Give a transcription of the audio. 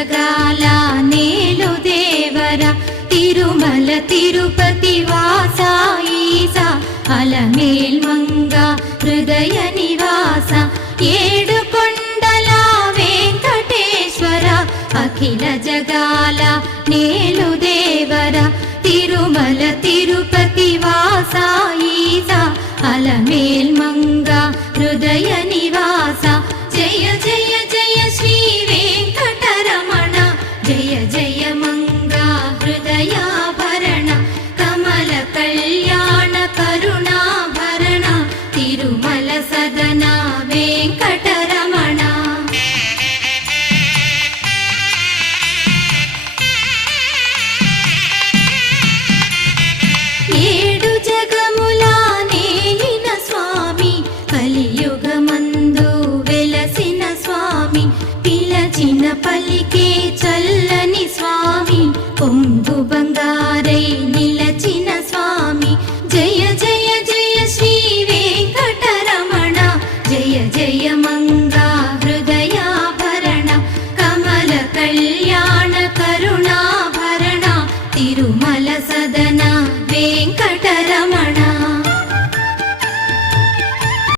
జగాల నేలు దేవర తిరుమల తిరుపతి వాస ఈసా అలమేల్ మంగ హృదయ నివాస ఏడు కొండల వెంకటేశ్వర అఖిల జగాల నేలు దేవర తిరుమల తిరుపతి వాస ఈసా అలమేల్ మంగ హృదయ నివాస